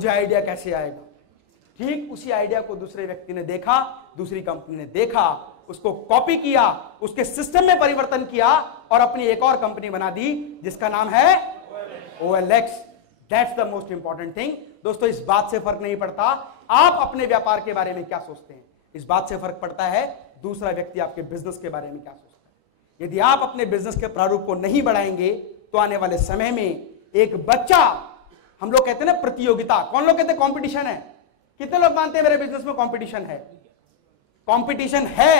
मुझे आइडिया कैसे आएगा। ठीक उसी आइडिया को दूसरे व्यक्ति ने देखा, दूसरी कंपनी ने देखा, उसको कॉपी किया, उसके सिस्टम में परिवर्तन किया और अपनी एक और कंपनी बना दी जिसका नाम है OLX। That's the most important thing. दोस्तों, इस बात से फर्क नहीं पड़ता आप अपने व्यापार के बारे में क्या सोचते हैं, इस बात से फर्क पड़ता है दूसरा व्यक्ति आपके बिजनेस के बारे में क्या सोचता है। यदि आप अपने बिजनेस के प्रारूप को नहीं बढ़ाएंगे तो आने वाले समय में एक बच्चा, हम लोग कहते हैं ना प्रतियोगिता, कौन लोग कहते हैं कंपटीशन है, कितने लोग मानते हैं मेरे बिजनेस में कंपटीशन है? कंपटीशन है,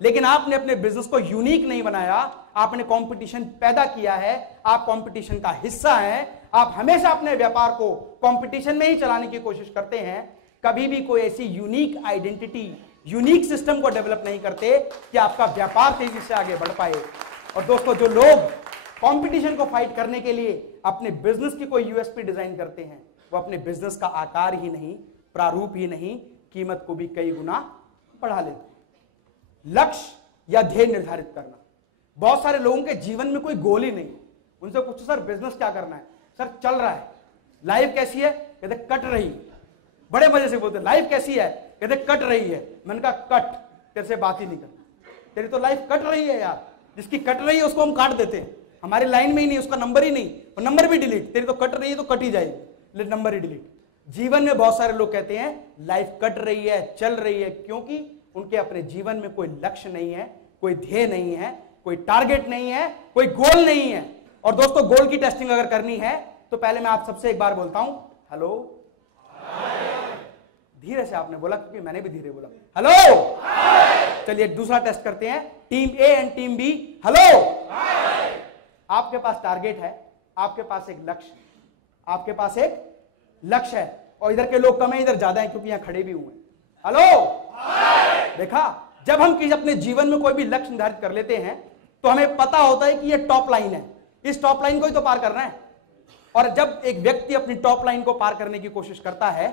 लेकिन आपने अपने बिजनेस को यूनिक नहीं बनाया, आपने कंपटीशन पैदा किया है, आप कंपटीशन का हिस्सा हैं। आप हमेशा अपने व्यापार को कंपटीशन में ही चलाने की कोशिश करते हैं, कभी भी कोई ऐसी यूनिक आइडेंटिटी, यूनिक सिस्टम को डेवलप नहीं करते कि आपका व्यापार तेजी से आगे बढ़ पाए। और दोस्तों, जो लोग कंपटीशन को फाइट करने के लिए अपने बिजनेस की कोई यूएसपी डिजाइन करते हैं, वो अपने बिजनेस का आकार ही नहीं, प्रारूप ही नहीं, कीमत को भी कई गुना बढ़ा लेते हैं। लक्ष्य या ध्येय निर्धारित करना, बहुत सारे लोगों के जीवन में कोई गोल ही नहीं। उनसे पूछो सर बिजनेस क्या करना है, सर चल रहा है। लाइफ कैसी है, कहते कट रही। बड़े मजे से बोलते लाइफ कैसी है, कहते कट रही है। मैंने कहा कट, तेरे से बात ही नहीं करती, तेरी तो लाइफ कट रही है यार। जिसकी कट रही है उसको हम काट देते हैं, हमारी लाइन में ही नहीं, उसका नंबर ही नहीं, और नंबर भी डिलीट। तेरी तो कट रही है तो कट ही जाएगी, लेकिन नंबर ही डिलीट। जीवन में बहुत सारे लोग कहते हैं लाइफ कट रही है, चल रही है, क्योंकि उनके अपने जीवन में कोई लक्ष्य नहीं है, कोई ध्येय नहीं है, कोई टारगेट नहीं है, कोई गोल नहीं है। और दोस्तों, गोल की टेस्टिंग अगर करनी है तो पहले मैं आप सबसे एक बार बोलता हूं हेलो। धीरे से आपने बोला क्योंकि मैंने भी धीरे बोला हेलो। चलिए दूसरा टेस्ट करते हैं, team A and team B. Hello. आपके पास टारगेट है, आपके पास एक लक्ष्य, आपके पास एक लक्ष्य है, और इधर के लोग कम है, इधर ज्यादा है क्योंकि यहां खड़े भी हुए हैं। हेलो। देखा, जब हम किसी अपने जीवन में कोई भी लक्ष्य निर्धारित कर लेते हैं तो हमें पता होता है कि ये टॉप लाइन है, इस टॉप लाइन को ही तो पार करना है। और जब एक व्यक्ति अपनी टॉप लाइन को पार करने की कोशिश करता है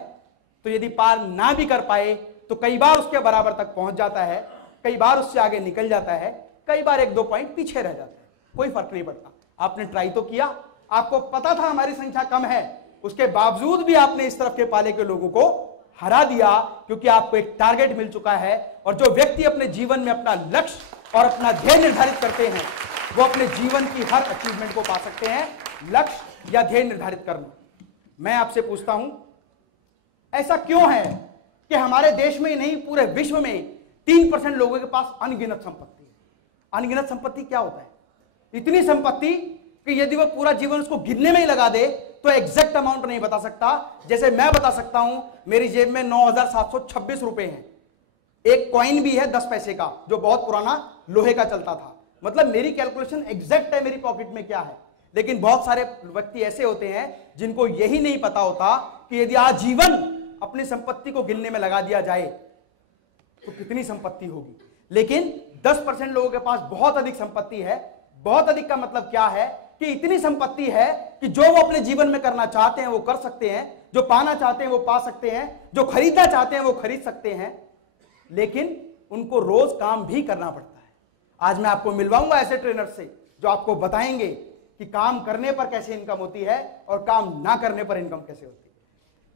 तो यदि पार ना भी कर पाए तो कई बार उसके बराबर तक पहुंच जाता है, कई बार उससे आगे निकल जाता है, कई बार एक दो पॉइंट पीछे रह जाता है, कोई फर्क नहीं पड़ता। आपने ट्राई तो किया, आपको पता था हमारी संख्या कम है, उसके बावजूद भी आपने इस तरफ के पाले के लोगों को हरा दिया, क्योंकि आपको एक टारगेट मिल चुका है। और जो व्यक्ति अपने जीवन में अपना लक्ष्य और अपना ध्येय निर्धारित करते हैं वो अपने जीवन की हर अचीवमेंट को पा सकते हैं। लक्ष्य या ध्येय निर्धारित करना। मैं आपसे पूछता हूं, ऐसा क्यों है कि हमारे देश में ही नहीं पूरे विश्व में 3% लोगों के पास अनगिनत संपत्ति है? अनगिनत संपत्ति क्या होता है? इतनी संपत्ति कि यदि वो पूरा जीवन उसको गिनने में ही लगा दे तो एग्जैक्ट अमाउंट नहीं बता सकता। जैसे मैं बता सकता हूं, मेरी जेब में 9,726 रुपए हैं, एक कॉइन भी है 10 पैसे का जो बहुत पुराना लोहे का चलता था। मतलब मेरी कैलकुलेशन एग्जैक्ट है मेरी पॉकेट में क्या है। लेकिन बहुत सारे व्यक्ति ऐसे होते हैं जिनको यही नहीं पता होता कि यदि आजीवन अपनी संपत्ति को गिनने में लगा दिया जाए तो कितनी संपत्ति होगी। लेकिन 10% लोगों के पास बहुत अधिक संपत्ति है। बहुत अधिक का मतलब क्या है कि इतनी संपत्ति है कि जो वो अपने जीवन में करना चाहते हैं वो कर सकते हैं, जो पाना चाहते हैं वो पा सकते हैं, जो खरीदना चाहते हैं वो खरीद सकते हैं, लेकिन उनको रोज काम भी करना पड़ता है। आज मैं आपको मिलवाऊंगा ऐसे ट्रेनर से जो आपको बताएंगे कि काम करने पर कैसे इनकम होती है और काम ना करने पर इनकम कैसे होती है।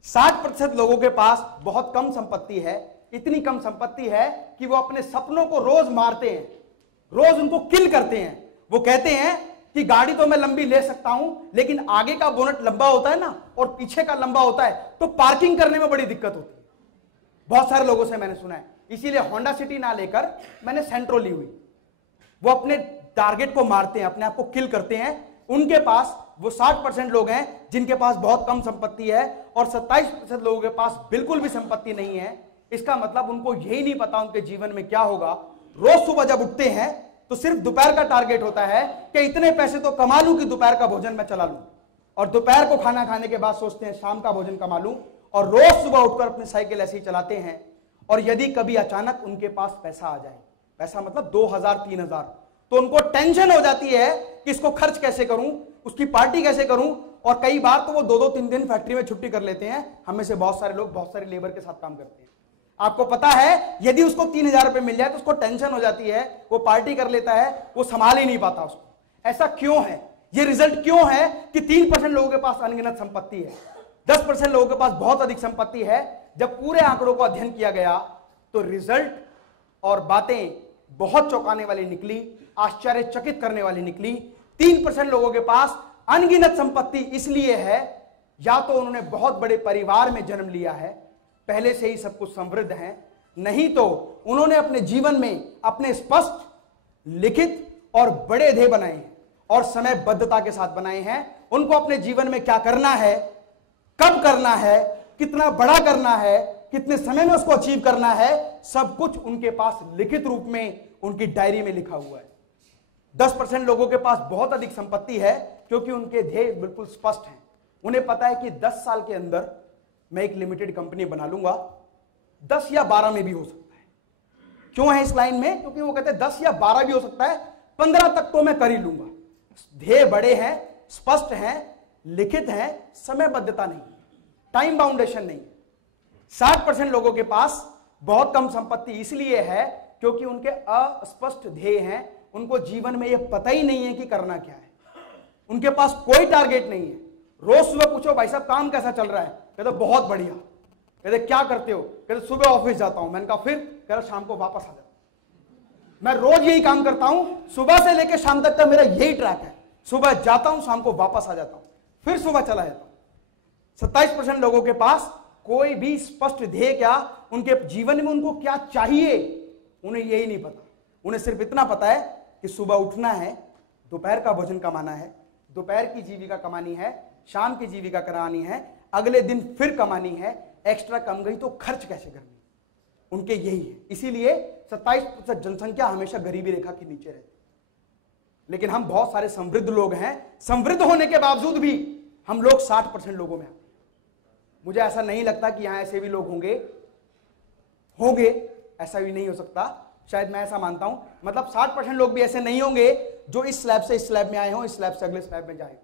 60% लोगों के पास बहुत कम संपत्ति है, इतनी कम संपत्ति है कि वो अपने सपनों को रोज मारते हैं, रोज उनको किल करते हैं। वो कहते हैं कि गाड़ी तो मैं लंबी ले सकता हूं, लेकिन आगे का बोनट लंबा होता है ना और पीछे का लंबा होता है तो पार्किंग करने में बड़ी दिक्कत होती है। बहुत सारे लोगों से मैंने सुना है, इसीलिए होंडा सिटी ना लेकर मैंने सेंट्रो ली हुई। वो अपने टारगेट को मारते हैं, अपने आप को किल करते हैं। उनके पास वो 60% लोग हैं जिनके पास बहुत कम संपत्ति है और 27% लोगों के पास बिल्कुल भी संपत्ति नहीं है। इसका मतलब उनको यही नहीं पता उनके जीवन में क्या होगा। रोज सुबह जब उठते हैं तो सिर्फ दोपहर का टारगेट होता है कि इतने पैसे तो कमा लूं कि दोपहर का भोजन मैं चला लूं, और दोपहर को खाना खाने के बाद सोचते हैं शाम का भोजन कमा लूं, और रोज सुबह उठकर अपनी साइकिल ऐसे ही चलाते हैं। और यदि कभी अचानक उनके पास पैसा आ जाए, पैसा मतलब 2,000 3,000, तो उनको टेंशन हो जाती है कि इसको खर्च कैसे करूं, उसकी पार्टी कैसे करूं। और कई बार तो वो 2-2 3 दिन फैक्ट्री में छुट्टी कर लेते हैं। हमें से बहुत सारे लोग बहुत सारे लेबर के साथ काम करते हैं। आपको पता है यदि उसको 3,000 रुपए मिल जाए तो उसको टेंशन हो जाती है, वो पार्टी कर लेता है, वो संभाल ही नहीं पाता उसको। ऐसा क्यों है? ये रिजल्ट क्यों है कि 3% लोगों के पास अनगिनत संपत्ति है? 10% लोगों के पास बहुत अधिक संपत्ति है। जब पूरे आंकड़ों को अध्ययन किया गया तो रिजल्ट और बातें बहुत चौंकाने वाली निकली, आश्चर्यचकित करने वाली निकली। 3% लोगों के पास अनगिनत संपत्ति इसलिए है, या तो उन्होंने बहुत बड़े परिवार में जन्म लिया है, पहले से ही सब कुछ समृद्ध है, नहीं तो उन्होंने अपने जीवन में अपने स्पष्ट, लिखित और बड़े ध्येय बनाए हैं और समयबद्धता के साथ बनाए हैं। उनको अपने जीवन में क्या करना है, कब करना है, कितना बड़ा करना है, कितने समय में उसको अचीव करना है, सब कुछ उनके पास लिखित रूप में उनकी डायरी में लिखा हुआ है। 10% लोगों के पास बहुत अधिक संपत्ति है क्योंकि उनके ध्येय बिल्कुल स्पष्ट हैं। उन्हें पता है कि 10 साल के अंदर मैं एक लिमिटेड कंपनी बना लूंगा, 10 या 12 में भी हो सकता है। क्यों है इस लाइन में? क्योंकि वो कहते हैं 10 या 12 भी हो सकता है, 15 तक तो मैं कर ही लूंगा। ध्येय बड़े हैं, स्पष्ट हैं, लिखित हैं, समयबद्धता नहीं, टाइम बाउंडेशन नहीं। 60% लोगों के पास बहुत कम संपत्ति इसलिए है क्योंकि उनके अस्पष्ट ध्येय हैं। उनको जीवन में यह पता ही नहीं है कि करना क्या है। उनके पास कोई टारगेट नहीं है। रोज सुबह पूछो भाई साहब काम कैसा चल रहा है, कहते बहुत बढ़िया। कहते क्या करते हो, कहते सुबह ऑफिस जाता हूं। मैंने कहा फिर, कह शाम को वापस आ जाता हूं। मैं रोज यही काम करता हूं, सुबह से लेकर शाम तक का मेरा यही ट्रैक है। सुबह जाता हूं, शाम को वापस आ जाता हूं, फिर सुबह चला जाता हूं। 27% लोगों के पास कोई भी स्पष्ट ध्येय क्या, उनके जीवन में उनको क्या चाहिए, उन्हें यही नहीं पता। उन्हें सिर्फ इतना पता है कि सुबह उठना है, दोपहर का भोजन कमाना है, दोपहर की जीविका कमानी है, शाम की जीविका करानी है, अगले दिन फिर कमानी है, एक्स्ट्रा कम गई तो खर्च कैसे करनी, उनके यही है। इसीलिए 27% जनसंख्या हमेशा गरीबी रेखा के नीचे रहती। लेकिन हम बहुत सारे समृद्ध लोग हैं, समृद्ध होने के बावजूद भी हम लोग 60% लोगों में आते हैं। मुझे ऐसा नहीं लगता कि यहां ऐसे भी लोग होंगे, ऐसा भी नहीं हो सकता, शायद मैं ऐसा मानता हूं। मतलब 60% लोग भी ऐसे नहीं होंगे जो इस स्लैब से इस स्लैब में आए हों, इस स्लैब से अगले स्लैब में जाए।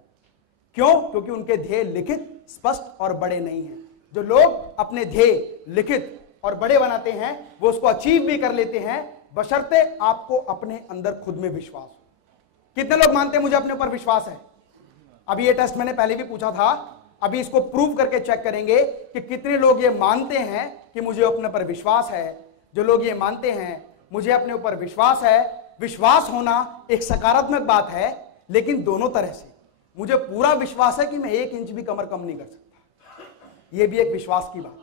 क्यों? क्योंकि उनके ध्येय लिखित, स्पष्ट और बड़े नहीं हैं। जो लोग अपने ध्येय लिखित और बड़े बनाते हैं वो उसको अचीव भी कर लेते हैं, बशर्ते आपको अपने अंदर खुद में विश्वास हो। कितने लोग मानते हैं मुझे अपने ऊपर विश्वास है? अभी ये टेस्ट मैंने पहले भी पूछा था, अभी इसको प्रूव करके चेक करेंगे कि कितने लोग ये मानते हैं कि मुझे अपने ऊपर विश्वास है। जो लोग ये मानते हैं मुझे अपने ऊपर विश्वास है, विश्वास होना एक सकारात्मक बात है, लेकिन दोनों तरह से। मुझे पूरा विश्वास है कि मैं 1 इंच भी कमर कम नहीं कर सकता, यह भी एक विश्वास की बात है।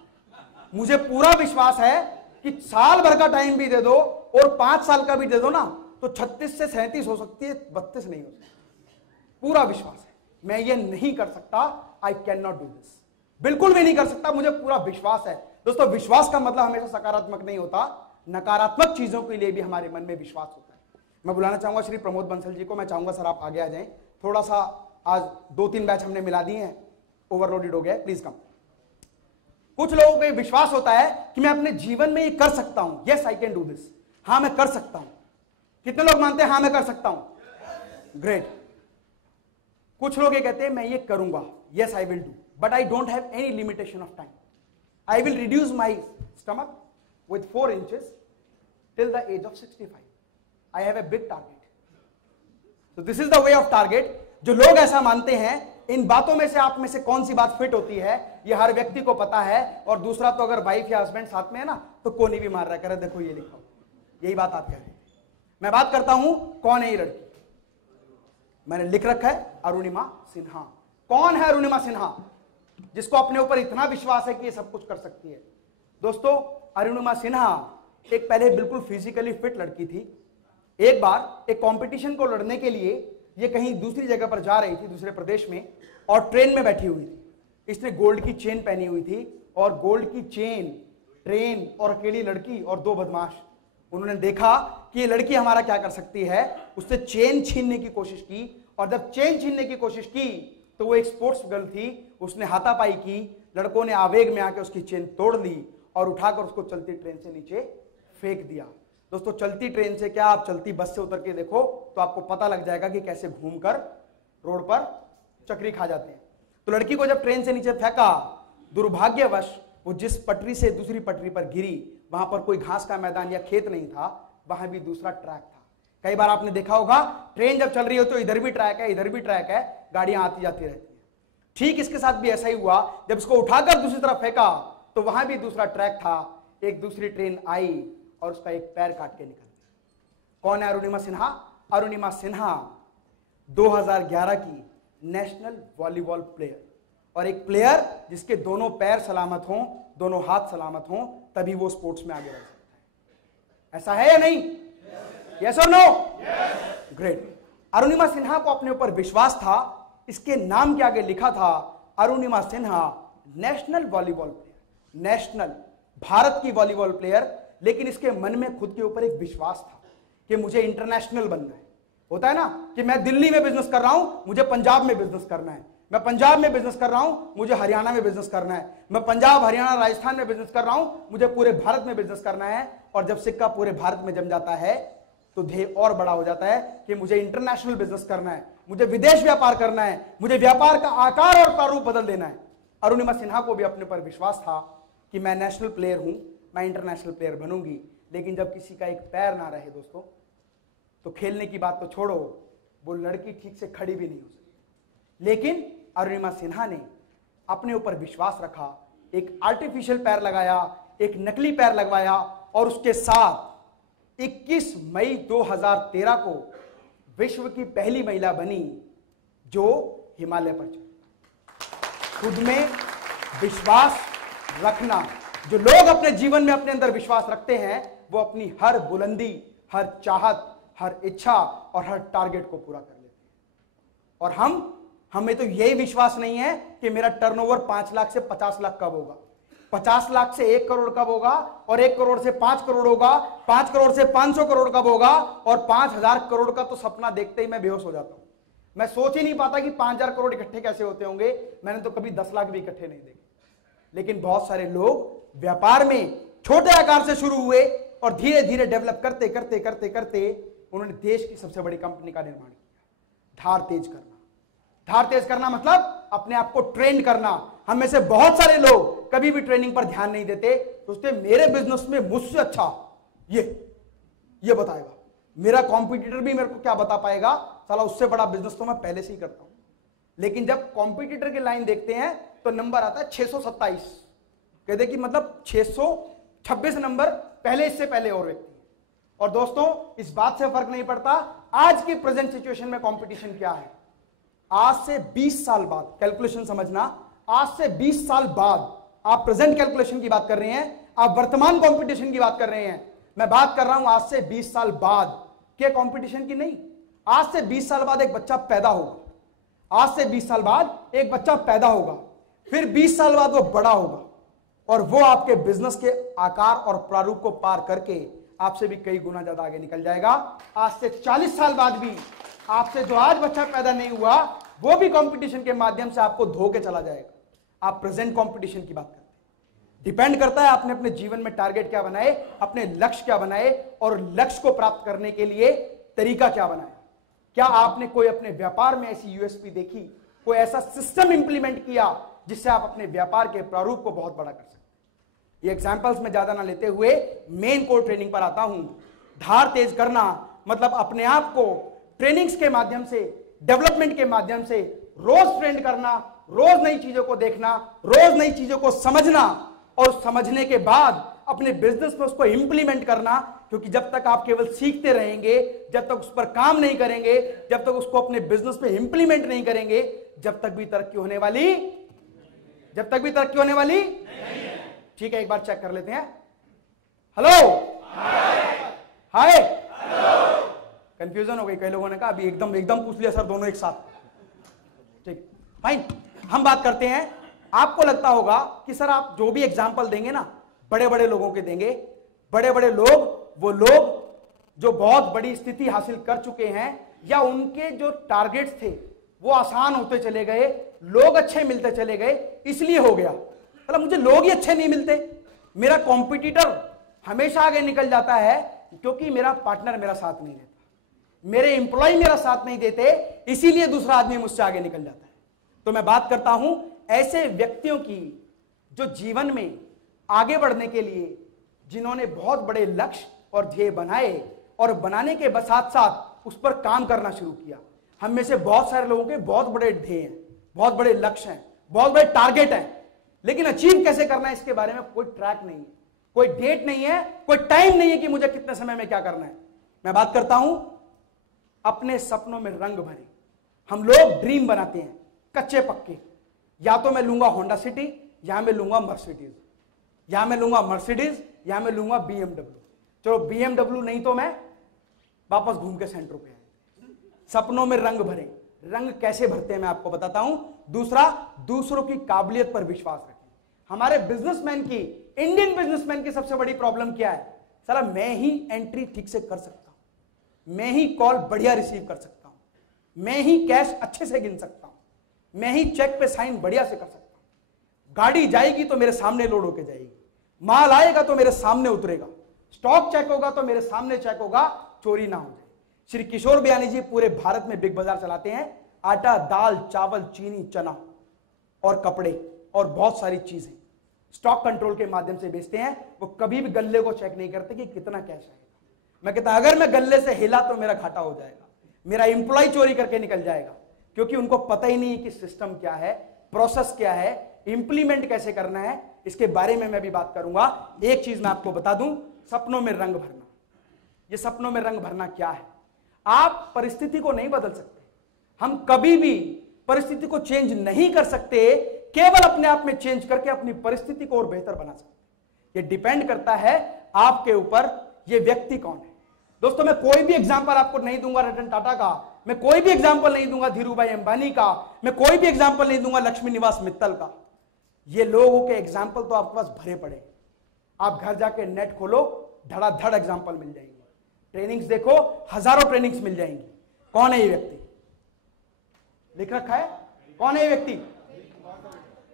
मुझे पूरा विश्वास है कि साल भर का टाइम भी दे दो और 5 साल का भी दे दो ना, तो 36 से 37 हो सकती है, 32 नहीं हो सकती। पूरा विश्वास है, मैं ये नहीं कर सकता, I can not do this, बिल्कुल भी नहीं कर सकता, मुझे पूरा विश्वास है। दोस्तों, विश्वास का मतलब हमेशा सकारात्मक नहीं होता, नकारात्मक चीजों के लिए भी हमारे मन में विश्वास होता है। मैं बुलाना चाहूंगा श्री प्रमोद बंसल जी को। मैं चाहूंगा सर आप आगे आ जाएं। थोड़ा सा आज 2-3 बैच हमने मिला दिए हैं, ओवरलोडेड हो गया, प्लीज कम। कुछ लोगों को विश्वास होता है कि मैं अपने जीवन में ये कर सकता हूं, yes I can do this, हां मैं कर सकता हूं। कितने लोग मानते हैं हां मैं कर सकता हूं? ग्रेट। कुछ लोग ये कहते हैं मैं ये करूंगा, yes I will do, but I don't have any limitation of time. I will reduce my stomach with 4 inches till the age of 65. I have a big target. So this is the way of target. जो लोग ऐसा मानते हैं, इन बातों में से आप में से कौन सी बात फिट होती है ये हर व्यक्ति को पता है। और दूसरा तो अगर वाइफ या हस्बैंड साथ में है ना तो कोनी भी मार रहा है, कह रहा देखो ये लिखा हो, यही बात आप कह रहे हैं। मैं बात करता हूं कौन है ये लड़की, मैंने लिख रखा है अरुणिमा सिन्हा। कौन है अरुणिमा सिन्हा जिसको अपने ऊपर इतना विश्वास है कि ये सब कुछ कर सकती है? दोस्तों, अरुणिमा सिन्हा एक पहले बिल्कुल फिजिकली फिट लड़की थी। एक बार एक कंपटीशन को लड़ने के लिए ये कहीं दूसरी जगह पर जा रही थी, दूसरे प्रदेश में, और ट्रेन में बैठी हुई थी। इसने गोल्ड की चेन पहनी हुई थी, और गोल्ड की चेन, ट्रेन और अकेली लड़की और 2 बदमाश, उन्होंने देखा कि ये लड़की हमारा क्या कर सकती है, उससे चेन छीनने की कोशिश की। और जब चेन छीनने की कोशिश की तो वो एक स्पोर्ट्स गर्ल थी, उसने हाथापाई की, लड़कों ने आवेग में आकर उसकी चेन तोड़ ली और उठाकर उसको चलती ट्रेन से नीचे फेंक दिया। दोस्तों, चलती ट्रेन से क्या, आप चलती बस से उतर के देखो तो आपको पता लग जाएगा कि कैसे घूमकर रोड पर चक्री खा जाते हैं। तो लड़की को जब ट्रेन से नीचे फेंका, दुर्भाग्यवश वो जिस पटरी से दूसरी पटरी पर गिरी, वहां पर कोई घास का मैदान या खेत नहीं था, वहां भी दूसरा ट्रैक था। कई बार आपने देखा होगा ट्रेन जब चल रही हो तो इधर भी ट्रैक है, इधर भी ट्रैक है, गाड़ियां आती जाती रहती हैं। ठीक इसके साथ भी ऐसा ही हुआ, जब इसको उठाकर दूसरी तरफ फेंका तो वहां भी दूसरा ट्रैक था, एक दूसरी ट्रेन आई और उसका एक पैर काट के निकल गया। कौन है अरुणिमा सिन्हा? अरुणिमा सिन्हा 2011 की नेशनल वॉलीबॉल प्लेयर, और एक प्लेयर जिसके दोनों पैर सलामत हों, दोनों हाथ सलामत हों, तभी वो स्पोर्ट्स में आगे बढ़ सकता है। ऐसा है या नहीं? यस और नो? ग्रेट। अरुणिमा सिन्हा को अपने ऊपर विश्वास था, इसके नाम के आगे लिखा था Arunima Sinha national volleyball player, national, Bharat की वॉलीबॉल प्लेयर। लेकिन इसके मन में खुद के ऊपर एक विश्वास था कि मुझे इंटरनेशनल बनना है। होता है ना कि मैं दिल्ली में बिजनेस कर रहा हूं, मुझे पंजाब में बिजनेस करना है, मैं पंजाब में बिजनेस कर रहा हूं, मुझे हरियाणा में बिजनेस करना है, मैं पंजाब, हरियाणा, राजस्थान में बिजनेस कर रहा हूं, मुझे पूरे भारत में बिजनेस करना है। और जब सिक्का पूरे भारत में जम जाता है तो ध्येय और बड़ा हो जाता है कि मुझे इंटरनेशनल बिजनेस करना है, मुझे विदेश व्यापार करना है, मुझे व्यापार का आकार और प्रारूप बदल देना है। अरुणिमा सिन्हा को भी अपने पर विश्वास था कि मैं नेशनल प्लेयर हूं, मैं इंटरनेशनल प्लेयर बनूंगी। लेकिन जब किसी का एक पैर ना रहे दोस्तों, तो खेलने की बात तो छोड़ो, वो लड़की ठीक से खड़ी भी नहीं हो सकती। लेकिन अरुणिमा सिन्हा ने अपने ऊपर विश्वास रखा, एक आर्टिफिशियल पैर लगाया, एक नकली पैर लगवाया, और उसके साथ 21 मई 2013 को विश्व की पहली महिला बनी जो हिमालय पर चढ़ी। खुद में विश्वास रखना, जो लोग अपने जीवन में अपने अंदर विश्वास रखते हैं, वो अपनी हर बुलंदी, हर चाहत, हर इच्छा और हर टारगेट को पूरा कर लेते हैं। और हमें तो यही विश्वास नहीं है कि मेरा टर्नओवर 5 लाख से 50 लाख कब होगा, 50 लाख से 1 करोड़ कब होगा, और 1 करोड़ से 5 करोड़ होगा, 5 करोड़ से 500 करोड़ कब होगा, और 5000 करोड़ का तो सपना देखते ही मैं बेहोश हो जाता हूं। मैं सोच ही नहीं पाता कि 5000 करोड़ इकट्ठे कैसे होते होंगे। मैंने तो कभी 10 लाख भी इकट्ठे नहीं देखे। लेकिन बहुत सारे लोग व्यापार में छोटे आकार से शुरू हुए और धीरे धीरे डेवलप करते करते करते करते उन्होंने देश की सबसे बड़ी कंपनी का निर्माण किया। धार तेज करना, धार तेज करना मतलब अपने आप को ट्रेन करना। हम में से बहुत सारे लोग कभी भी ट्रेनिंग पर ध्यान नहीं देते, सोचते मेरे बिजनेस में मुझसे अच्छा ये बताएगा, मेरा कॉम्पिटिटर भी मेरे को क्या बता पाएगा, साला उससे बड़ा बिजनेस तो मैं पहले से ही करता हूं। लेकिन जब कॉम्पिटिटर की लाइन देखते हैं तो नंबर आता है 627, कहते कि मतलब 626 नंबर पहले, इससे पहले और व्यक्ति। और दोस्तों इस बात से फर्क नहीं पड़ता आज की प्रेजेंट सिचुएशन में कंपटीशन क्या है। आज से 20 साल बाद, कैलकुलेशन समझना, आज से 20 साल बाद आप प्रेजेंट कैलकुलेशन की बात कर रहे हैं, आप वर्तमान कंपटीशन की बात कर रहे हैं। मैं बात कर रहा हूं आज से 20 साल बाद के कंपटीशन की नहीं। आज से 20 साल बाद एक बच्चा पैदा होगा, आज से 20 साल बाद एक बच्चा पैदा होगा, फिर 20 साल बाद वो बड़ा होगा और वो आपके बिजनेस के आकार और प्रारूप को पार करके आपसे भी कई गुना ज्यादा आगे निकल जाएगा। आज से 40 साल बाद भी आपसे जो आज बच्चा पैदा नहीं हुआ वो भी कंपटीशन के माध्यम से आपको धो के चला जाएगा। आप प्रेजेंट कंपटीशन की बात करते हैं। डिपेंड करता है आपने अपने जीवन में टारगेट क्या बनाए, अपने लक्ष्य क्या बनाए और लक्ष्य को प्राप्त करने के लिए तरीका क्या बनाया। क्या आपने कोई अपने व्यापार में ऐसी यूएसपी देखी, कोई ऐसा सिस्टम इंप्लीमेंट किया जिससे आप अपने व्यापार के प्रारूप को बहुत बड़ा कर सकते। ये एग्जांपल्स में ज्यादा ना लेते हुए मेन कोर ट्रेनिंग पर आता हूं। धार तेज करना मतलब अपने आप को ट्रेनिंग्स के माध्यम से, डेवलपमेंट के माध्यम से रोज ट्रेंड करना, रोज नई चीजों को देखना, रोज नई चीजों को समझना और समझने के बाद अपने बिजनेस में उसको इंप्लीमेंट करना। क्योंकि जब तक आप केवल सीखते रहेंगे, जब तक उस पर काम नहीं करेंगे, जब तक उसको अपने बिजनेस में इंप्लीमेंट नहीं करेंगे, जब तक भी तरक्की होने वाली नहीं। ठीक है, एक बार चेक कर लेते हैं। हेलो, हाय, कंफ्यूजन हो गई, कई लोगों ने कहा अभी एकदम पूछ लिया सर दोनों एक साथ। ठीक, फाइन। हम बात करते हैं। आपको लगता होगा कि सर आप जो भी एग्जाम्पल देंगे ना बड़े बड़े लोगों के देंगे। बड़े बड़े लोग वो लोग जो बहुत बड़ी स्थिति हासिल कर चुके हैं या उनके जो टारगेट्स थे वो आसान होते चले गए, लोग अच्छे मिलते चले गए, इसलिए हो गया। मतलब मुझे लोग ही अच्छे नहीं मिलते, मेरा कॉम्पिटिटर हमेशा आगे निकल जाता है क्योंकि मेरा पार्टनर मेरा साथ नहीं देता, मेरे एम्प्लॉय मेरा साथ नहीं देते, इसीलिए दूसरा आदमी मुझसे आगे निकल जाता है। तो मैं बात करता हूं ऐसे व्यक्तियों की जो जीवन में आगे बढ़ने के लिए, जिन्होंने बहुत बड़े लक्ष्य और ध्येय बनाए और बनाने के साथ साथ उस पर काम करना शुरू किया। हम में से बहुत सारे लोगों के बहुत बड़े ध्येय हैं, बहुत बड़े लक्ष्य हैं, बहुत बड़े टारगेट हैं, लेकिन अचीव कैसे करना है इसके बारे में कोई ट्रैक नहीं है, कोई डेट नहीं है, कोई टाइम नहीं है कि मुझे कितने समय में क्या करना है। मैं बात करता हूं अपने सपनों में रंग भरे। हम लोग ड्रीम बनाते हैं कच्चे पक्के, या तो मैं लूंगा होंडा सिटी, यहां मैं लूंगा मर्सिडीज, यहां मैं लूंगा मर्सिडीज, यहां मैं लूंगा बीएमडब्ल्यू। चलो बीएमडब्ल्यू नहीं तो मैं वापस घूम के सेंटर पे आए। सपनों में रंग भरे। रंग कैसे भरते हैं मैं आपको बताता हूं। दूसरा, दूसरों की काबिलियत पर विश्वास रखें। हमारे बिजनेसमैन की, इंडियन बिजनेसमैन की सबसे बड़ी प्रॉब्लम क्या है? साला मैं ही एंट्री ठीक से कर सकता हूं, मैं ही कॉल बढ़िया रिसीव कर सकता हूं, मैं ही कैश अच्छे से गिन सकता हूं, मैं ही चेक पे साइन बढ़िया से कर सकता हूं, गाड़ी जाएगी तो मेरे सामने लोड होके जाएगी, माल आएगा तो मेरे सामने उतरेगा, स्टॉक चेक होगा तो मेरे सामने चेक होगा, चोरी ना हो जाए। श्री किशोर बियानी जी पूरे भारत में बिग बाजार चलाते हैं। आटा, दाल, चावल, चीनी, चना और कपड़े और बहुत सारी चीजें स्टॉक कंट्रोल के माध्यम से बेचते हैं। वो कभी भी गल्ले को चेक नहीं करते कि कितना कैश आएगा। मैं कहता अगर मैं गल्ले से हिला तो मेरा घाटा हो जाएगा, मेरा एम्प्लॉय चोरी करके निकल जाएगा, क्योंकि उनको पता ही नहीं कि सिस्टम क्या है, प्रोसेस क्या है, इंप्लीमेंट कैसे करना है। इसके बारे में मैं भी बात करूंगा। एक चीज मैं आपको बता दूं, सपनों में रंग भरना। ये सपनों में रंग भरना क्या है? आप परिस्थिति को नहीं बदल सकते, हम कभी भी परिस्थिति को चेंज नहीं कर सकते, केवल अपने आप में चेंज करके अपनी परिस्थिति को और बेहतर बना सकते। ये डिपेंड करता है आपके ऊपर, ये व्यक्ति कौन है। दोस्तों मैं कोई भी एग्जांपल आपको नहीं दूंगा रतन टाटा का, मैं कोई भी एग्जांपल नहीं दूंगा धीरूभाई अंबानी का, मैं कोई भी एग्जांपल नहीं दूंगा लक्ष्मी निवास मित्तल का। ये लोगों के एग्जांपल तो आपके पास भरे पड़े। आप घर जाके नेट खोलो, धड़ाधड़ एग्जांपल मिल जाएंगे। ट्रेनिंग्स देखो, हजारों ट्रेनिंग्स मिल जाएंगी। कौन है ये व्यक्ति? लिख रखा है कौन है ये व्यक्ति?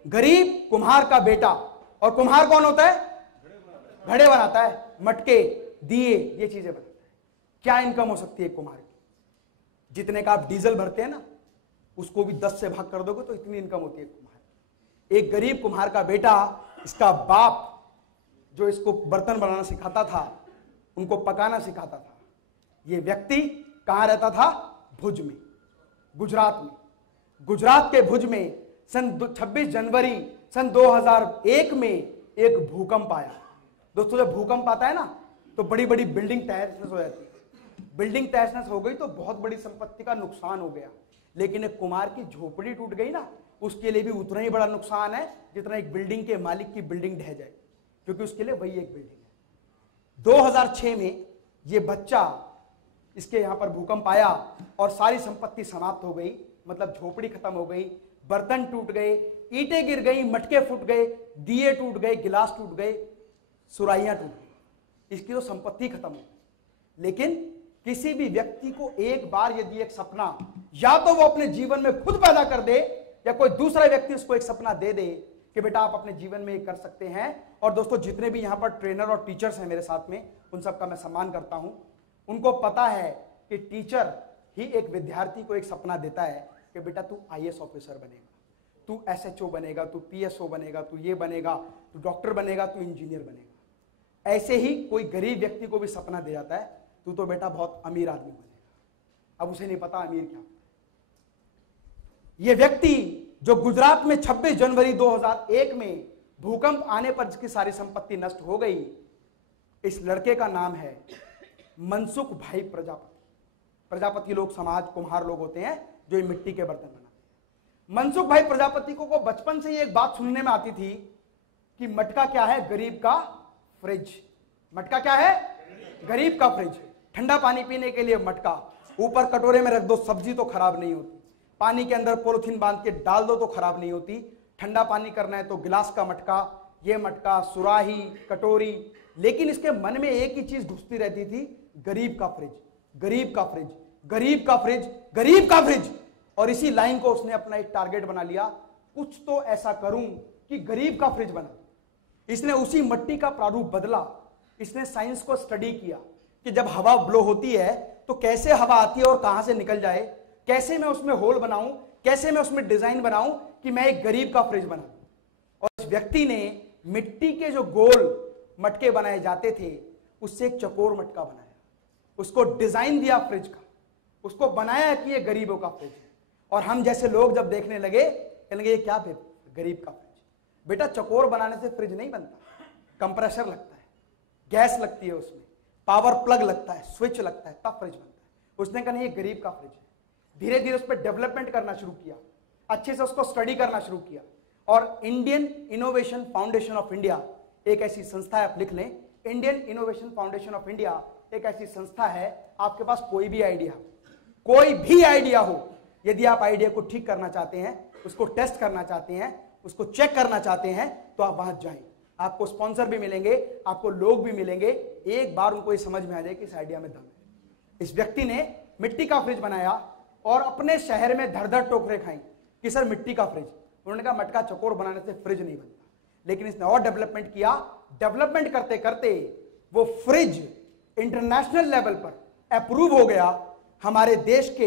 गरीब कुम्हार का बेटा। और कुम्हार कौन होता है? घड़े बनाता है, मटके, दिए, ये चीजें बनाता है। क्या इनकम हो सकती है कुम्हार की? जितने का आप डीजल भरते हैं ना, उसको भी 10 से भाग कर दोगे तो इतनी इनकम होती है कुम्हार। एक गरीब कुम्हार का बेटा, इसका बाप जो इसको बर्तन बनाना सिखाता था, उनको पकाना सिखाता था। यह व्यक्ति कहां रहता था? भुज में, गुजरात में। गुजरात के भुज में सन 26 जनवरी सन 2001 में एक भूकंप आया। दोस्तों जब भूकंप आता है ना, तो बड़ी बड़ी बिल्डिंग तहस-नहस हो जाती है। बिल्डिंग तहस-नहस हो गई तो बहुत बड़ी संपत्ति का नुकसान हो गया, लेकिन एक कुम्हार की झोपड़ी टूट गई ना, उसके लिए भी उतना ही बड़ा नुकसान है जितना एक बिल्डिंग के मालिक की बिल्डिंग ढह जाए, क्योंकि उसके लिए वही एक बिल्डिंग है। 2006 में ये बच्चा, इसके यहां पर भूकंप आया और सारी संपत्ति समाप्त हो गई, मतलब झोपड़ी खत्म हो गई, बर्तन टूट गए, ईंटें गिर गई, मटके फूट गए, दिए टूट गए, गिलास टूट गए, सुराइयां टूट गई, इसकी तो संपत्ति खत्म हो। लेकिन किसी भी व्यक्ति को एक बार यदि एक सपना, या तो वो अपने जीवन में खुद पैदा कर दे, या कोई दूसरा व्यक्ति उसको एक सपना दे दे कि बेटा आप अपने जीवन में ये कर सकते हैं। और दोस्तों जितने भी यहां पर ट्रेनर और टीचर्स हैं मेरे साथ में, उन सबका मैं सम्मान करता हूं। उनको पता है कि टीचर ही एक विद्यार्थी को एक सपना देता है कि बेटा तू आईएएस ऑफिसर बनेगा, तू एसएचओ बनेगा, तू पीएसओ बनेगा, तू ये बनेगा, तू डॉक्टर बनेगा, तू इंजीनियर बनेगा। ऐसे ही कोई गरीब व्यक्ति को भी सपना दे जाता है, तू तो बेटा बहुत अमीर आदमी बनेगा। अब उसे नहीं पता अमीर क्या। यह व्यक्ति जो गुजरात में 26 जनवरी 2001 में भूकंप आने पर जिसकी सारी संपत्ति नष्ट हो गई, इस लड़के का नाम है मनसुख भाई प्रजापति। प्रजापति लोग समाज, कुम्हार लोग होते हैं जो ये मिट्टी के बर्तन बनाते हैं। मनसुख भाई प्रजापति को बचपन से ये एक बात सुनने में आती थी कि मटका क्या है? गरीब का फ्रिज। मटका क्या है? गरीब का फ्रिज। ठंडा पानी पीने के लिए मटका, ऊपर कटोरे में रख दो, सब्जी तो खराब नहीं होती, पानी के अंदर पॉलिथीन बांध के डाल दो तो खराब नहीं होती। ठंडा पानी करना है तो गिलास का मटका, ये मटका, सुराही, कटोरी। लेकिन इसके मन में एक ही चीज घुसती रहती थी, गरीब का फ्रिज, गरीब का फ्रिज, गरीब का फ्रिज, गरीब का फ्रिज। और इसी लाइन को उसने अपना एक टारगेट बना लिया, कुछ तो ऐसा करूं कि गरीब का फ्रिज बना। इसने उसी मिट्टी का प्रारूप बदला। इसने साइंस को स्टडी किया कि जब हवा ब्लो होती है तो कैसे हवा आती है और कहां से निकल जाए, कैसे मैं उसमें होल बनाऊं, कैसे मैं उसमें डिजाइन बनाऊं कि मैं एक गरीब का फ्रिज बनाऊं। और इस व्यक्ति ने मिट्टी के जो गोल मटके बनाए जाते थे, उससे एक चकोर मटका बनाया, उसको डिजाइन दिया फ्रिज का, उसको बनाया कि ये गरीबों का फ्रिज है। और हम जैसे लोग जब देखने लगे कहेंगे ये क्या गरीब का फ्रिज। बेटा चकोर बनाने से फ्रिज नहीं बनता, कंप्रेसर लगता है, गैस लगती है उसमें, पावर प्लग लगता है, स्विच लगता है, तब फ्रिज बनता है। उसने कहा नहीं ये गरीब का फ्रिज है। धीरे धीरे उस पर डेवलपमेंट करना शुरू किया, अच्छे से उसको स्टडी करना शुरू किया, और Indian innovation foundation of India एक ऐसी संस्था है, आप लिख लें, Indian innovation foundation of India एक ऐसी संस्था है। आपके पास कोई भी आइडिया हो, यदि आप आइडिया को ठीक करना चाहते हैं, उसको टेस्ट करना चाहते हैं, उसको चेक करना चाहते हैं, तो आप वहां जाएं। आपको स्पॉन्सर भी मिलेंगे, आपको लोग भी मिलेंगे। एक बार उनको ये समझ में आ जाए कि इस आइडिया में दम है। इस व्यक्ति ने मिट्टी का फ्रिज बनाया और अपने शहर में धड़ धड़ टोकरे खाई कि सर मिट्टी का फ्रिज। उन्होंने कहा मटका चकोर बनाने से फ्रिज नहीं बनता। लेकिन इसने और डेवलपमेंट किया, डेवलपमेंट करते करते वो फ्रिज इंटरनेशनल लेवल पर अप्रूव हो गया। हमारे देश के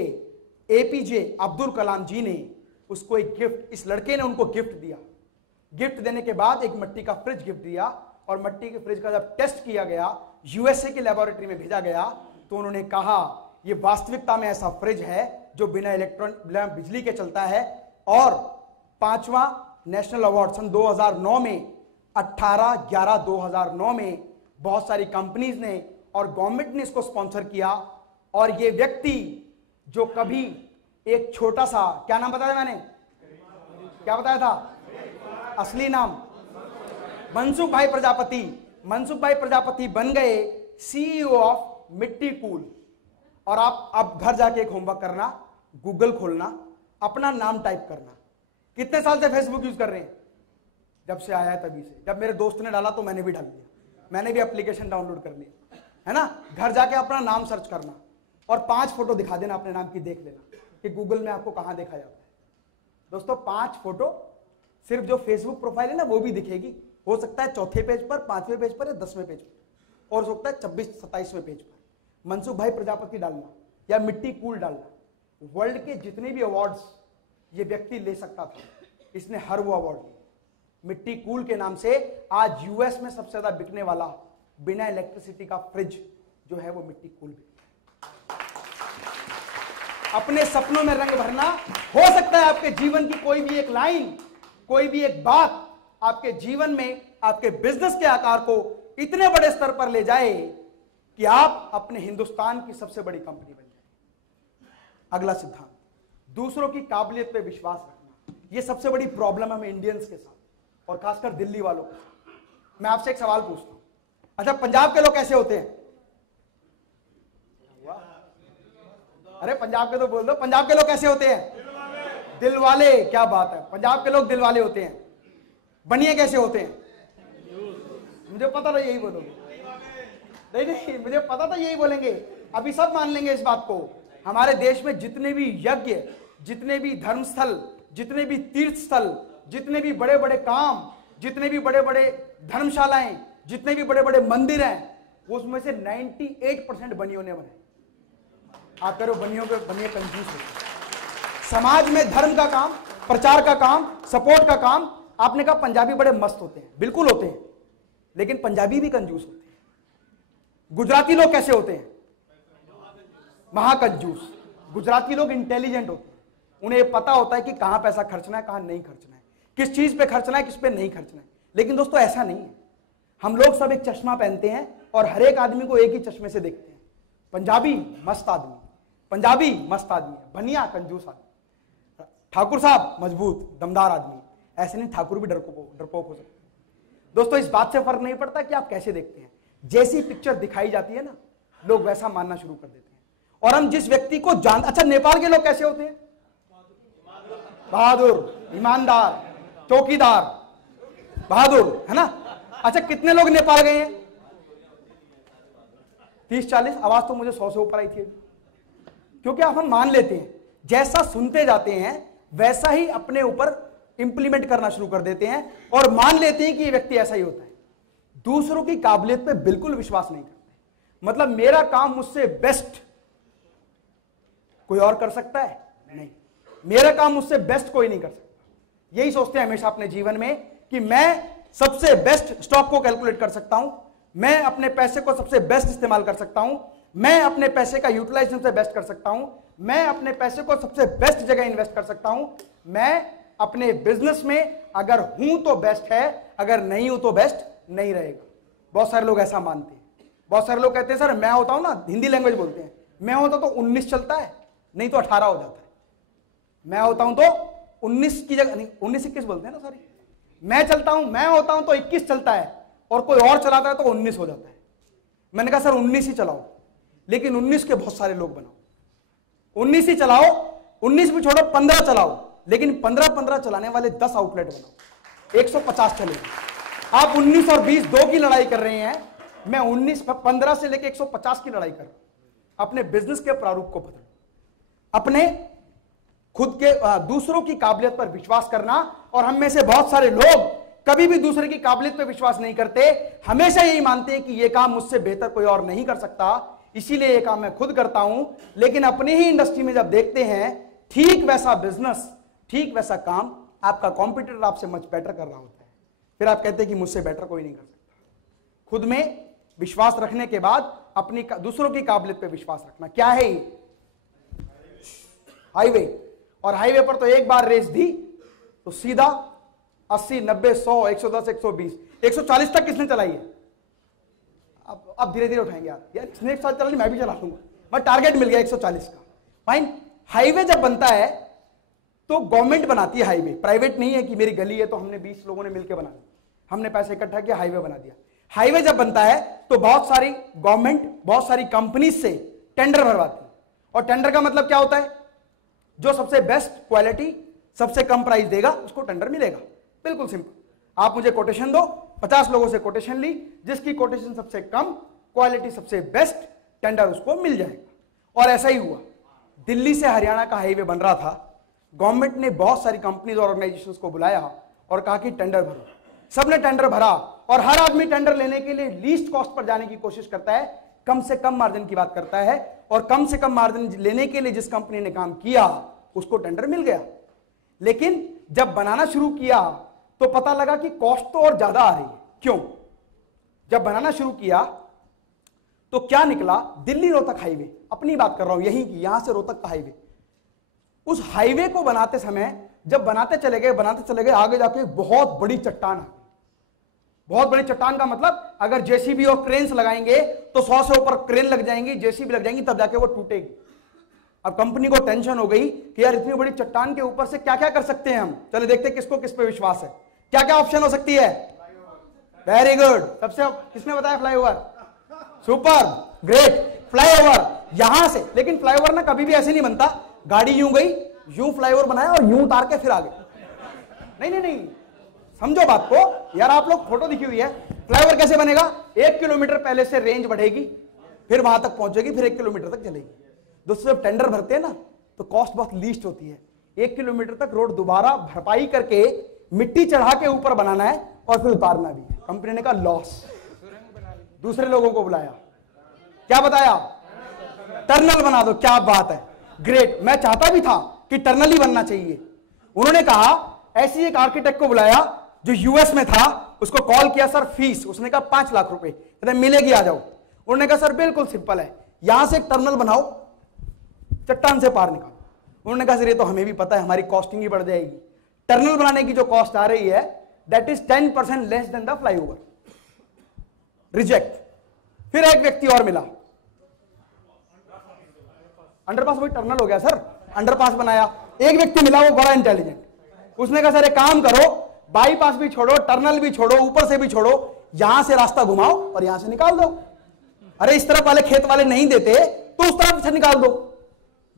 एपीजे अब्दुल कलाम जी ने उसको एक गिफ्ट, इस लड़के ने उनको गिफ्ट दिया। गिफ्ट देने के बाद एक मिट्टी का फ्रिज गिफ्ट दिया, और मिट्टी के फ्रिज का जब टेस्ट किया गया, यूएसए की लेबोरेटरी में भेजा गया, तो उन्होंने कहा यह वास्तविकता में ऐसा फ्रिज है जो बिना बिजली के चलता है। और 5वां नेशनल अवार्ड सन 2009 में 18/11/2009 में बहुत सारी कंपनीज ने और गवर्नमेंट ने इसको स्पॉन्सर किया। और ये व्यक्ति जो कभी एक छोटा सा, क्या नाम बताया मैंने, क्या बताया था असली नाम, मनसुख भाई प्रजापति। मनसुख भाई प्रजापति बन गए सीईओ ऑफ मिट्टी कूल। और आप अब घर जाके एक होमवर्क करना, गूगल खोलना, अपना नाम टाइप करना। कितने साल से फेसबुक यूज कर रहे हैं? जब से आया है तभी से। जब मेरे दोस्त ने डाला तो मैंने भी डाल दिया, मैंने भी एप्लीकेशन डाउनलोड कर लिया, है ना। घर जाके अपना नाम सर्च करना और 5 फोटो दिखा देना अपने नाम की, देख लेना कि गूगल में आपको कहां देखा जाता है। दोस्तों 5 फोटो, सिर्फ जो फेसबुक प्रोफाइल है ना वो भी दिखेगी। हो सकता है 4थे पेज पर, 5वें पेज पर या 10वें पेज पर, और हो सकता है 26-27वें पेज पर मनसुख भाई प्रजापति डालना या मिट्टी कूल डालना। वर्ल्ड के जितने भी अवार्ड्स ये व्यक्ति ले सकता था, इसने हर वो अवार्ड लिए। मिट्टी कूल के नाम से आज यूएस में सबसे ज्यादा बिकने वाला बिना इलेक्ट्रिसिटी का फ्रिज जो है वो मिट्टी कूल भी। अपने सपनों में रंग भरना। हो सकता है आपके जीवन की कोई भी एक लाइन, कोई भी एक बात आपके जीवन में, आपके बिजनेस के आकार को इतने बड़े स्तर पर ले जाए कि आप अपने हिंदुस्तान की सबसे बड़ी कंपनी बन जाए। अगला सिद्धांत, दूसरों की काबिलियत पे विश्वास रखना। यह सबसे बड़ी प्रॉब्लम है हमें इंडियंस के साथ, और खासकर दिल्ली वालों के साथ। मैं आपसे एक सवाल पूछता हूं, अच्छा पंजाब के लोग कैसे होते हैं? अरे पंजाब के तो बोल दो, पंजाब के लोग कैसे होते हैं? दिल वाले। क्या बात है, पंजाब के लोग दिल वाले होते हैं। बनिए कैसे होते हैं? मुझे पता था यही बोलोगे। नहीं, मुझे पता था यही बोलेंगे। अभी सब मान लेंगे इस बात को। हमारे देश में जितने भी यज्ञ, जितने भी धर्मस्थल, जितने भी तीर्थ स्थल, जितने भी बड़े बड़े काम, जितने भी बड़े बड़े धर्मशालाएं, जितने भी बड़े बड़े मंदिर हैं, उसमें से 98% बनियों ने बनाए। आप करो बनियों पे, बनिए कंजूस हो। समाज में धर्म का काम, प्रचार का काम, सपोर्ट का काम। आपने कहा पंजाबी बड़े मस्त होते हैं, बिल्कुल होते हैं, लेकिन पंजाबी भी कंजूस होते हैं। गुजराती लोग कैसे होते हैं? महाकंजूस। गुजराती लोग इंटेलिजेंट होते हैं, उन्हें पता होता है कि कहां पैसा खर्चना है, कहां नहीं खर्चना है, किस चीज पे खर्चना है, किस पे नहीं खर्चना है। लेकिन दोस्तों ऐसा नहीं है। हम लोग सब एक चश्मा पहनते हैं और हर एक आदमी को एक ही चश्मे से देखते हैं। पंजाबी मस्त आदमी, पंजाबी मस्त आदमी, बनिया कंजूस आदमी, ठाकुर साहब मजबूत दमदार आदमी। ऐसे नहीं, ठाकुर भी डरपोक हो सकते हैं। दोस्तों इस बात से फर्क नहीं पड़ता कि आप कैसे देखते हैं। जैसी पिक्चर दिखाई जाती है ना, लोग वैसा मानना शुरू कर देते हैं। और हम जिस व्यक्ति को जान, अच्छा नेपाल के लोग कैसे होते हैं? बहादुर, ईमानदार, चौकीदार, बहादुर, है ना। अच्छा कितने लोग नेपाल गए हैं? 30-40। आवाज तो मुझे 100 से ऊपर आई थी। क्योंकि आप हम मान लेते हैं, जैसा सुनते जाते हैं वैसा ही अपने ऊपर इंप्लीमेंट करना शुरू कर देते हैं और मान लेते हैं कि ये व्यक्ति ऐसा ही होता है। दूसरों की काबिलियत पे बिल्कुल विश्वास नहीं करते। मतलब मेरा काम मुझसे बेस्ट कोई और कर सकता है? नहीं, मेरा काम मुझसे बेस्ट कोई नहीं कर सकता। यही सोचते हैं हमेशा अपने जीवन में कि मैं सबसे बेस्ट स्टॉक को कैलकुलेट कर सकता हूं, मैं अपने पैसे को सबसे बेस्ट इस्तेमाल कर सकता हूं, मैं अपने पैसे का यूटिलाइजेशन से बेस्ट कर सकता हूं, मैं अपने पैसे को सबसे बेस्ट जगह इन्वेस्ट कर सकता हूं, मैं अपने बिजनेस में अगर हूं तो बेस्ट है, अगर नहीं हूं तो बेस्ट नहीं रहेगा। बहुत सारे लोग ऐसा मानते हैं। बहुत सारे लोग कहते हैं सर मैं होता हूं ना, हिंदी लैंग्वेज बोलते हैं, मैं होता तो 19 चलता है, नहीं तो 18 हो जाता है। मैं होता हूं तो 19 की जगह, नहीं 19-21 बोलते हैं ना, सॉरी, मैं चलता हूं, मैं होता हूं तो 21 चलता है और कोई और चलाता है तो 19 हो जाता है। मैंने कहा सर 19 ही चलाओ, लेकिन 19 के बहुत सारे लोग बनाओ, 19 ही चलाओ, 19 भी छोड़ो 15 चलाओ, लेकिन 15-15 चलाने वाले 10 आउटलेट बनाओ, 150 चलेगा। आप 19 और 20 दो की लड़ाई कर रहे हैं, मैं 15 से लेकर 150 की लड़ाई कर रहा हूं। अपने बिजनेस के प्रारूप को बदलो, अपने खुद के दूसरों की काबिलियत पर विश्वास करना। और हम में से बहुत सारे लोग कभी भी दूसरे की काबिलियत पर विश्वास नहीं करते, हमेशा यही मानते हैं कि यह काम मुझसे बेहतर कोई और नहीं कर सकता, इसीलिए यह काम मैं खुद करता हूं। लेकिन अपनी ही इंडस्ट्री में जब देखते हैं ठीक वैसा बिजनेस, ठीक वैसा काम आपका कॉम्पिटिटर आपसे मच बेटर कर रहा होता है, फिर आप कहते हैं कि मुझसे बेटर कोई नहीं कर सकता। खुद में विश्वास रखने के बाद अपनी दूसरों की काबिलियत पे विश्वास रखना। क्या है ये? हाईवे। और हाईवे पर तो एक बार रेस दी तो सीधा 80, 90, 100, 110, 120, 140 तक किसने चलाई है? अब धीरे धीरे उठाएंगे यार इसने 140 चला ली, मैं भी चला लूंगा, मैं टारगेट मिल गया 140 का। फाइन। हाईवे जब बनता है तो गवर्नमेंट बनाती है हाईवे, प्राइवेट नहीं है कि मेरी गली है तो हमने 20 लोगों ने मिलकर बना दी, हमने पैसे इकट्ठा किया, हाईवे बना दिया। हाईवे जब बनता है तो बहुत सारी गवर्नमेंट, बहुत सारी कंपनीज से टेंडर भरवाती है। और टेंडर का मतलब क्या होता है? जो सबसे बेस्ट क्वालिटी, सबसे कम प्राइस देगा उसको टेंडर मिलेगा। बिल्कुल सिंपल। आप मुझे कोटेशन दो, 50 लोगों से कोटेशन ली, जिसकी कोटेशन सबसे कम, क्वालिटी सबसे बेस्ट, टेंडर उसको मिल जाएगा। और ऐसा ही हुआ, दिल्ली से हरियाणा का हाईवे बन रहा था, गवर्नमेंट ने बहुत सारी कंपनीज और ऑर्गेनाइजेशंस को बुलाया और कहा कि टेंडर भरो। सबने टेंडर भरा और हर आदमी टेंडर लेने के लिए लीस्ट कॉस्ट पर जाने की कोशिश करता है, कम से कम मार्जिन की बात करता है। और कम से कम मार्जिन लेने के लिए जिस कंपनी ने काम किया उसको टेंडर मिल गया। लेकिन जब बनाना शुरू किया तो पता लगा कि कॉस्ट तो और ज्यादा आ रही है। क्यों? जब बनाना शुरू किया तो क्या निकला? दिल्ली रोहतक हाईवे, अपनी बात कर रहा हूं, यहीं की, यहां से रोहतक का हाईवे। उस हाईवे को बनाते समय जब बनाते चले गए, आगे जाके बहुत बड़ी चट्टान आ गई। बहुत बड़ी चट्टान का मतलब अगर जेसीबी और क्रेन्स लगाएंगे तो 100 से ऊपर क्रेन लग जाएंगी, जेसीबी लग जाएंगी, तब जाके वो टूटेगी। अब कंपनी को टेंशन हो गई कि यार इतनी बड़ी चट्टान के ऊपर से क्या क्या कर सकते हैं हम, चले देखते हैं किसको किस पे विश्वास है, क्या क्या ऑप्शन हो सकती है। Very good. सबसे किसने बताया? फ्लाईओवर। Super, great. फ्लाईओवर यहां से, लेकिन फ्लाईओवर ना कभी भी ऐसे नहीं बनता, गाड़ी यूं गई, यूं फ्लाईओवर बनाया और यूं उतार के फिर आगे। नहीं नहीं नहीं, समझो बात को यार, आप लोग फोटो दिखी हुई है। फ्लाईओवर कैसे बनेगा? 1 किलोमीटर पहले से रेंज बढ़ेगी, फिर वहां तक पहुंचेगी, फिर 1 किलोमीटर तक चलेगी। दोस्तों जब टेंडर भरते हैं ना तो कॉस्ट बहुत लीस्ट होती है। 1 किलोमीटर तक रोड दोबारा भरपाई करके मिट्टी चढ़ा के ऊपर बनाना है और फिर उतारना भी। कंपनी ने कहा लॉस। दूसरे लोगों को बुलाया, क्या बताया? टर्नल बना दो। क्या बात है, ग्रेट। मैं चाहता भी था कि टर्नल ही बनना चाहिए। उन्होंने कहा, ऐसी एक आर्किटेक्ट को बुलाया जो यूएस में था, उसको कॉल किया, सर फीस? उसने कहा 5 लाख रुपए। कहते मिलेगी, आ जाओ। उन्होंने कहा सर बिल्कुल सिंपल है, यहां से एक टर्नल बनाओ, चट्टान से पार निकालो। उन्होंने कहा सर ये तो हमें भी पता है, हमारी कॉस्टिंग ही बढ़ जाएगी। टर्नल बनाने की जो कॉस्ट आ रही है that is 10% less than the flyover. Reject. फिर एक व्यक्ति और मिला, अंडरपास वही टर्नल हो गया सर, अंडरपास बनाया। एक व्यक्ति मिला, वो बड़ा इंटेलिजेंट, उसने कहा सर एक काम करो, बाईपास भी छोड़ो, टर्नल भी छोड़ो, ऊपर से भी छोड़ो, यहां से रास्ता घुमाओ और यहां से निकाल दो। अरे इस तरफ वाले खेत वाले नहीं देते तो उस तरफ से निकाल दो।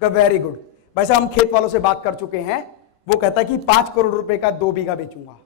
Very good. वैसे हम खेत वालों से बात कर चुके हैं, वो कहता है कि 5 करोड़ रुपए का 2 बीघा बेचूंगा।